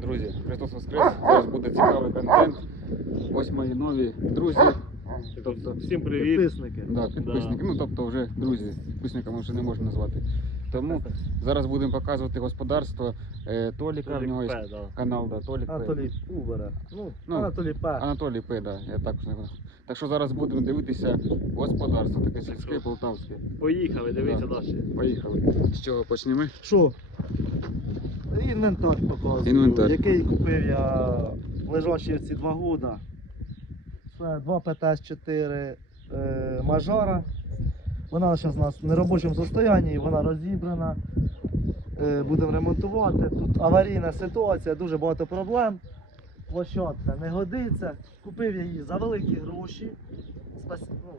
Друзі, Христос Воскрес! Зараз буде цікавий контент. Ось мої нові друзі. Тобто, Всім привіт. Підписники. да, підписники, ну тобто вже друзі, підписниками вже не можна назвати. Тому зараз будемо показувати господарство е, Толіка, в нього є да. канал, да, Толік П. Анатолій Убера. Ну, Ну, Анатолій П. Анатолій П, да, я не знаю. Так що зараз будемо дивитися господарство, таке сільське, полтавське. Поїхали, дивіться Да. далі. Поїхали. З чого почнемо? Що? Інвентар показую. Інвентар. Який купив я лежачі ці два года. Це два ПТС-4 е, мажора. Вона зараз у нас в неробочому стані, вона розібрана. Е, будемо ремонтувати. Тут аварійна ситуація, дуже багато проблем. Площадка не годиться. Купив я її за великі гроші. Спас... Ну,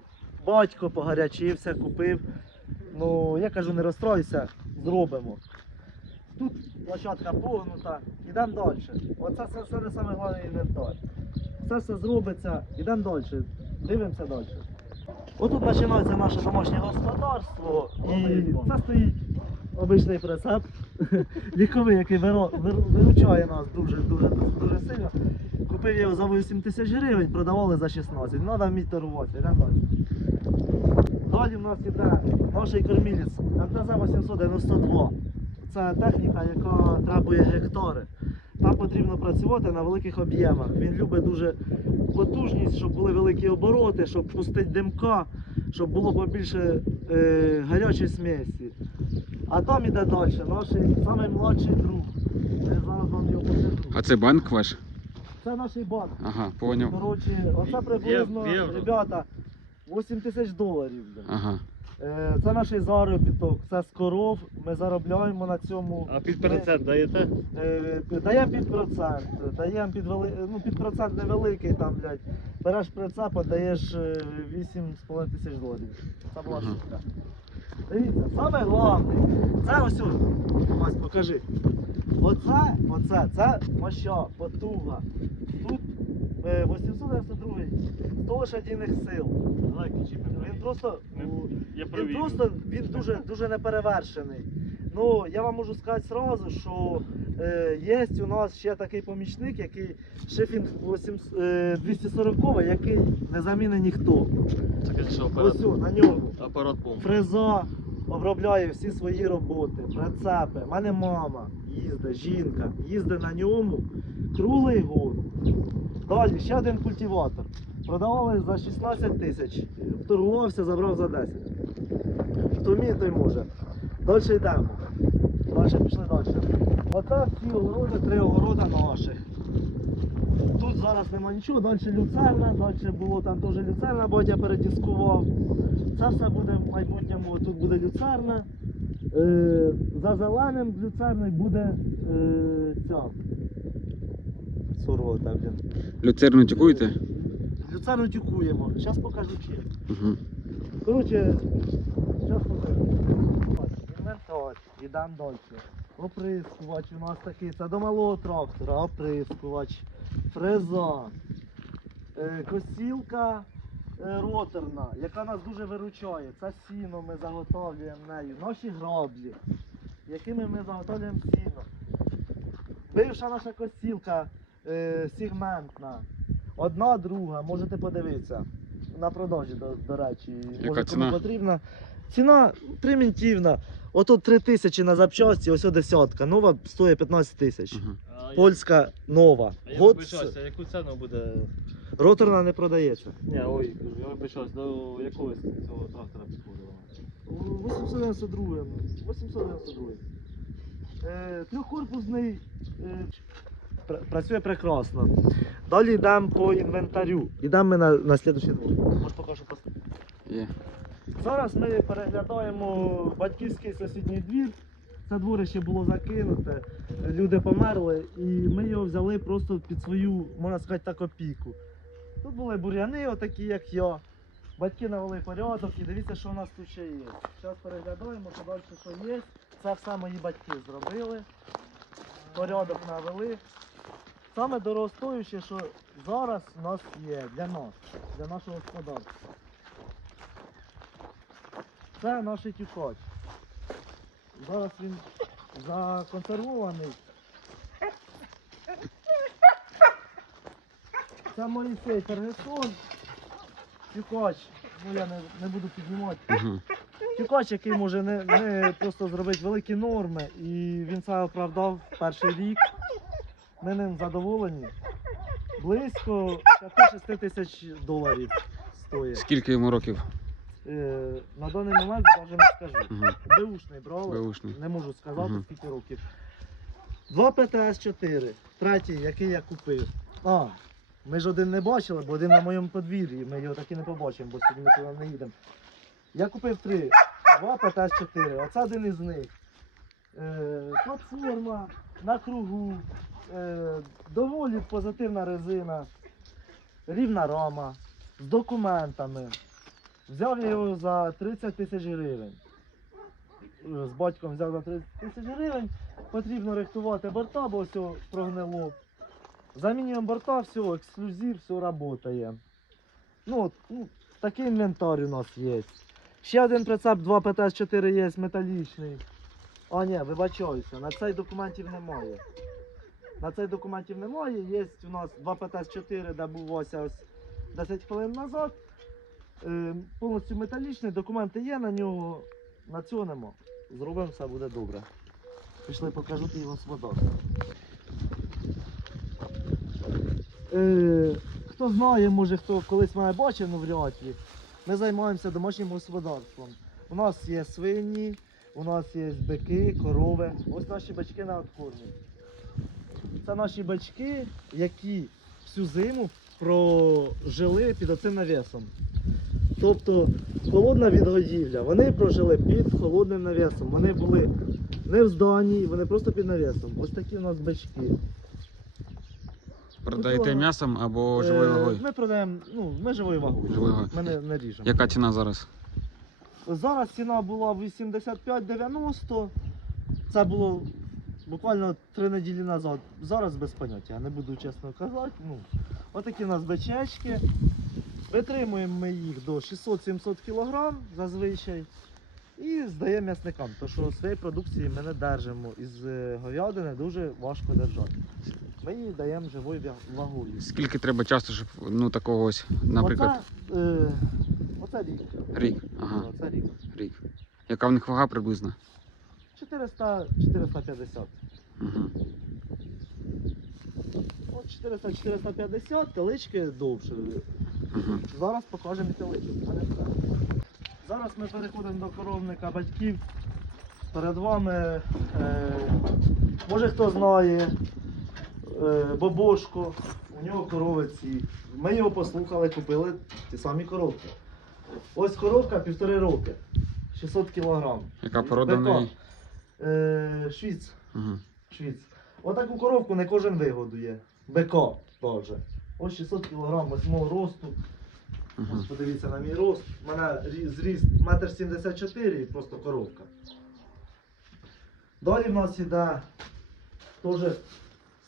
батько погарячився, купив. Ну, я кажу, не розстройся, зробимо. Тут площадка погнута, йдемо далі. Оце це, це не саме головний інвентар. Це все зробиться, йдемо далі, дивимося далі. Отут починається наше домашнє господарство і це стоїть обичний прицеп, віковий, який виро- вир- виручає нас дуже, дуже, дуже сильно. Купив я його за 8 тисяч гривень, продавали за 16. Треба вміти торгувати, йдемо далі. Далі в нас іде наш кормілець МТЗ 892. Це техніка, яка требує гектари. Там потрібно працювати на великих об'ємах. Він любить дуже потужність, щоб були великі обороти, щоб пустити димка, щоб було побільше е, гарячої смесі. А там іде далі, наш наймладший друг. Я зараз вам його покажу. А це банк ваш? Це наш банк. Ага, поняв. Коротше, оце приблизно, ребята, 8 тисяч доларів. Ага. Е, Це наш заробіток, це з коров. Ми заробляємо на цьому. А під процент даєте? Е, Даємо під процент, даємо під вели... ну, під процент невеликий там, блядь. Береш прицепа, даєш е, 8,5 тисяч доларів. Це була шутка. Дивіться, саме головне, це ось, ось, покажи. Оце, оце, це моща, потуга. Тут е, 892 100 лошадіних сил. Він просто, Я він провірю. просто він дуже, дуже неперевершений. Ну, я вам можу сказати зразу, що е, є у нас ще такий помічник, який Шефінг 8, е, 240, який не замінить ніхто. Це каже, що Ось апарат, о, на ньому. апарат. Фреза обробляє всі свої роботи, прицепи. У мене мама їздить, жінка, їздить на ньому круглий год. Далі ще один культиватор. Продавали за 16 тисяч. Торгувався, забрав за 10. Хто вміє, той може. Далі йдемо. Далі пішли далі. Оце всі огороди, три огорода наших. Тут зараз нема нічого, далі люцерна, далі було там теж люцерна, батя перетискував. Це все буде в майбутньому, тут буде люцерна. Е, за зеленим люцерною буде е, ця. Сурова, блін. Люцерну тікуєте? Люцерну тюкуємо. Зараз покажу чим. Угу. Коротше, зараз покажу. Інвентар, ідемо далі. Оприскувач у нас такий, це до малого трактора, оприскувач, фреза, е, косілка е, роторна, яка нас дуже виручає. Це сіно ми заготовлюємо нею, наші граблі, якими ми заготовлюємо сіно. Бивша наша косілка е, сегментна. Одна, друга, можете подивитися. На продажі, до, до речі. Яка Може, ціна? кому потрібна. Ціна примітивна. Ото 3 тисячі на запчасті, ось о десятка. Нова стоїть 15 тисяч. Ага. А я- Польська нова. А я Год вибачаюся, яку ціну буде? роторна не продається. Ні, ой, я вибачаюсь, до якогось цього трактора підходило. 892. 892. Е, трьохкорпусний е, працює прекрасно. Далі йдемо по інвентарю. Йдемо ми на, на слідуючий двор. Може покажу по Є. Зараз ми переглядаємо батьківський сусідній двір. Це дворище було закинуте, люди померли, і ми його взяли просто під свою, можна сказати, так опіку. Тут були бур'яни, отакі, як я. Батьки навели порядок і дивіться, що у нас тут ще є. Зараз переглядаємо, що далі що є. Це все мої батьки зробили. Порядок навели. Саме дорогостоюче, що зараз у нас є для нас, для нашого господарства. Це наш тюкач. Зараз він законсервований. це Моїсей Фергюсон, Тюкач. Ну я не, не буду піднімати. Тюкач, який може не, не просто зробити великі норми, і він це оправдав перший рік. Ми ним задоволені. Близько 5-6 тисяч доларів стоїть. Скільки йому років? Е, на даний момент навіть не скажу. Угу. Беушний брали. Беушний. Не можу сказати, Мгм. скільки років. Два ПТС-4. Третій, який я купив. А, ми ж один не бачили, бо один на моєму подвір'ї. Ми його так і не побачимо, бо сьогодні ми туди не їдемо. Я купив три. Два ПТС-4. Оце один із них. Е, платформа на кругу. Е, доволі позитивна резина. Рівна рама. З документами. Взяв я його за 30 тисяч гривень. Е, З батьком взяв за 30 тисяч гривень. Потрібно рихтувати борта, бо все прогнило. Замінюємо борта, все, ексклюзив, все працює. Ну, от, ну, такий інвентар у нас є. Ще один прицеп 2 ПТС-4 є металічний. А, ні, вибачаюся, на цей документів немає. На цей документів немає. Є у нас 2 ПТС-4, де був ось ось 10 хвилин назад. Е, повністю металічний, документи є на нього, на цього нема. Зробимо, все буде добре. Пішли покажу ти його сводок. Е, хто знає, може хто колись мене бачив, ну вряд ли. Ми займаємося домашнім господарством. У нас є свині, у нас є бики, корови. Ось наші бачки на откормі. Це наші бачки, які всю зиму прожили під оцим навісом. Тобто холодна відгодівля. Вони прожили під холодним навісом. Вони були не в зданні, вони просто під навісом. Ось такі у нас бачки. Продаєте Готово. м'ясом або живою Е, вагою? Ми продаємо, ну, ми живою вагою. Живою вагою. Ми не, не ріжемо. Яка ціна зараз? Зараз ціна була 85,90. Це було буквально три неділі назад. Зараз без поняття, я не буду чесно казати. Ну, отакі у нас бичечки. Витримуємо ми їх до 600-700 кг зазвичай. І здаємо м'ясникам, тому що своєї продукції ми не держимо. Із е, говядини дуже важко держати. Ми її даємо живою вагою. Скільки треба часу, щоб ну такого ось, наприклад, Оце, е, оце рік. рік? Ага, Оце рік. рік. Яка в них вага приблизно? 400-450. Угу. От 400-450, телички довше. Угу. Зараз покажемо все. Зараз ми переходимо до коровника батьків. Перед вами, е, може хто знає, е, Бобошко, у нього корови ці. Ми його послухали, купили ті самі коровки. Ось коровка півтори роки, 600 кг. Яка порода в неї? Е, швіц. Угу. Швіц. Отаку коровку не кожен вигодує. БК теж. Ось 600 кг ось мого росту. Угу. Ось подивіться на мій рост. У мене рі- зріст 1,74 м і просто коровка. Далі в нас іде теж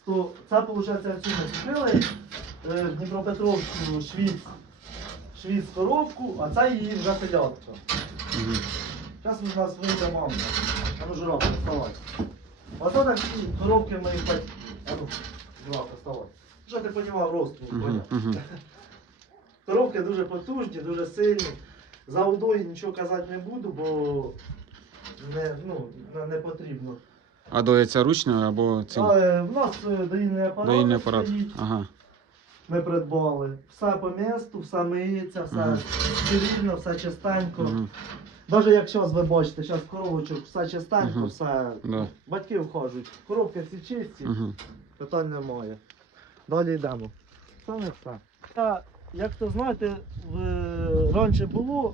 100. Це виходить ми купили в Дніпропетровську швіц. Швіц коровку, а це її вже телятка. Зараз у нас вийде мамка. А ну журавка, вставай. Ото такі коровки моїх батьків. А ну, журавка, вставай. Що ти понімав Угу. поняв? Угу. Дуже потужні, дуже сильні. За удою нічого казати не буду, бо не, ну, не, потрібно. А доїться ручно або цим? А, е, в нас е, доїльний апарат, Доїльний апарат. стоїть. Ага. Ми придбали. Все по місту, все миється, все Мгм. стерильно, все чистенько. Угу. Навіть як зараз ви бачите, зараз коровочок, все чистенько, Мгм. все. Да. Батьки вхожуть. Коробки всі чисті, Угу. питань немає. Далі йдемо. Саме все. Та, як то знаєте, в... раніше було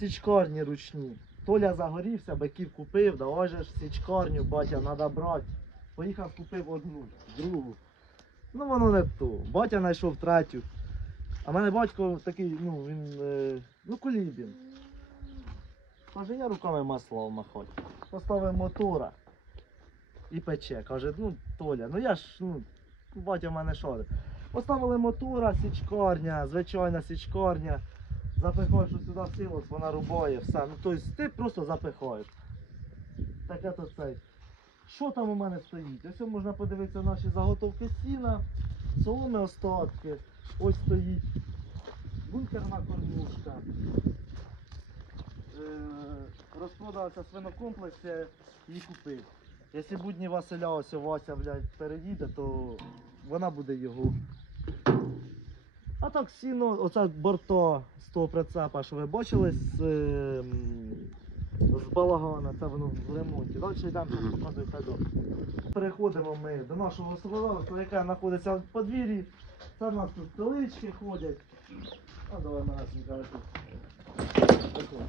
січкарні ручні. Толя загорівся, биків купив, давай же ж січкарню, батя, треба брати. Поїхав, купив одну, другу. Ну воно не то. Батя знайшов третю. А в мене батько такий, ну він, е, ну кулібін. Каже, я руками масло махати. Поставив мотора і пече. Каже, ну Толя, ну я ж, ну, батя в мене шарить. Поставили мотора, січкарня, звичайна січкарня. Запихаєш сюди силос, вона рубає, все. Ну тобто ти просто запихаєш. Таке то цей. Що там у мене стоїть? Ось можна подивитися наші заготовки сіна, соломи остатки. Ось стоїть бункерна кормушка. Е, розпродався свинокомплекс, я її купив. Якщо будні Василя ось Вася, блядь, переїде, то вона буде його. А так сіно, оце борто з того прицепа, що ви бачили з, е, з балагана, це воно в ремонті. Далі йдемо, показую педок. Переходимо ми до нашого господарства, яке знаходиться в подвір'ї. Це в нас тут телички ходять. А давай Марасенька тут.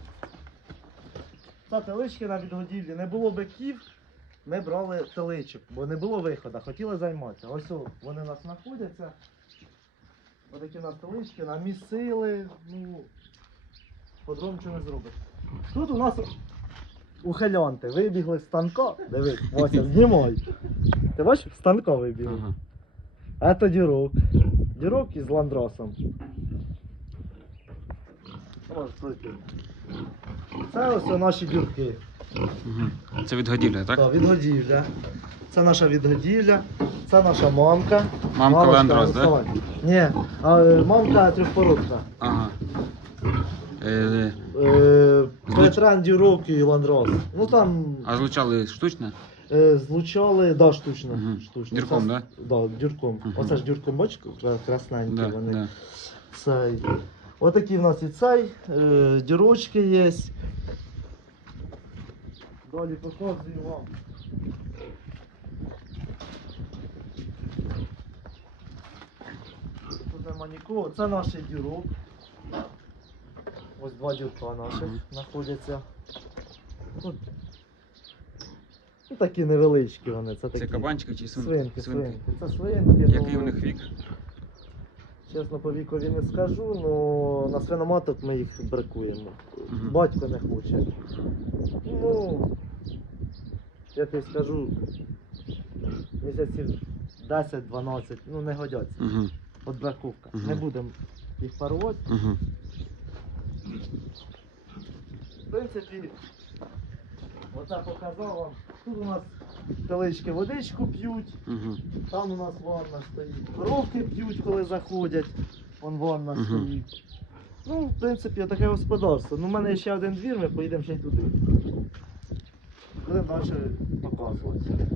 Це телички на відгодівлі. Не було биків, ми брали теличок, бо не було виходу, хотіли займатися. Ось о, вони у нас знаходяться. Ось такі у нас телички, намісили, ну, по-другому не зробиш. Тут у нас ухилянти вибігли з станка. Дивись, Вася, знімай. Ти бачиш, з станка вибігли. Ага. А це дірок. Дірок із ландросом. Ось тут. Це ось наші. Угу. Це відгодівля, так? Так, відгодівля. Це наша відгодівля. Це наша мамка. Мамка Мамочка, Ландрос, так? вставай. Ні, а е, мамка трьохпородка. Ага. Е, Е, Петран Дірок і Ландрос. Ну там а злучали штучно? е, злучали, да, штучно. Мгм. штучно. Дірком, Це- да? Да, дірком. Мгм. Оце ж дірком, бачиш, кра- красненькі Да, вони. да. Цей. Отакі в нас і цей, е, дірочки є. Далі показую вам. Тут нема нікого. Це наш дірок. Ось два дірка наших знаходяться. Тут. Ну, такі невеличкі вони. Це, такі. Це кабанчики чи свинки? Свинки, свинки. Це свинки. Який ну, у них вік? Чесно, по вікові не скажу, але на свиноматок ми їх бракуємо. Батько не хоче. Ну, я тобі скажу, місяців 10-12, ну не годяться. Угу. От браковка. Мгм. Не будемо їх парувати. Угу. В принципі, оце показав вам. Тут у нас телички водичку п'ють, Угу. там у нас ванна стоїть. Коровки п'ють, коли заходять. Вон ванна Мгм. стоїть. Ну, в принципі, таке господарство. Ну, у мене ще один двір, ми поїдемо ще й туди. Будемо далі показувати.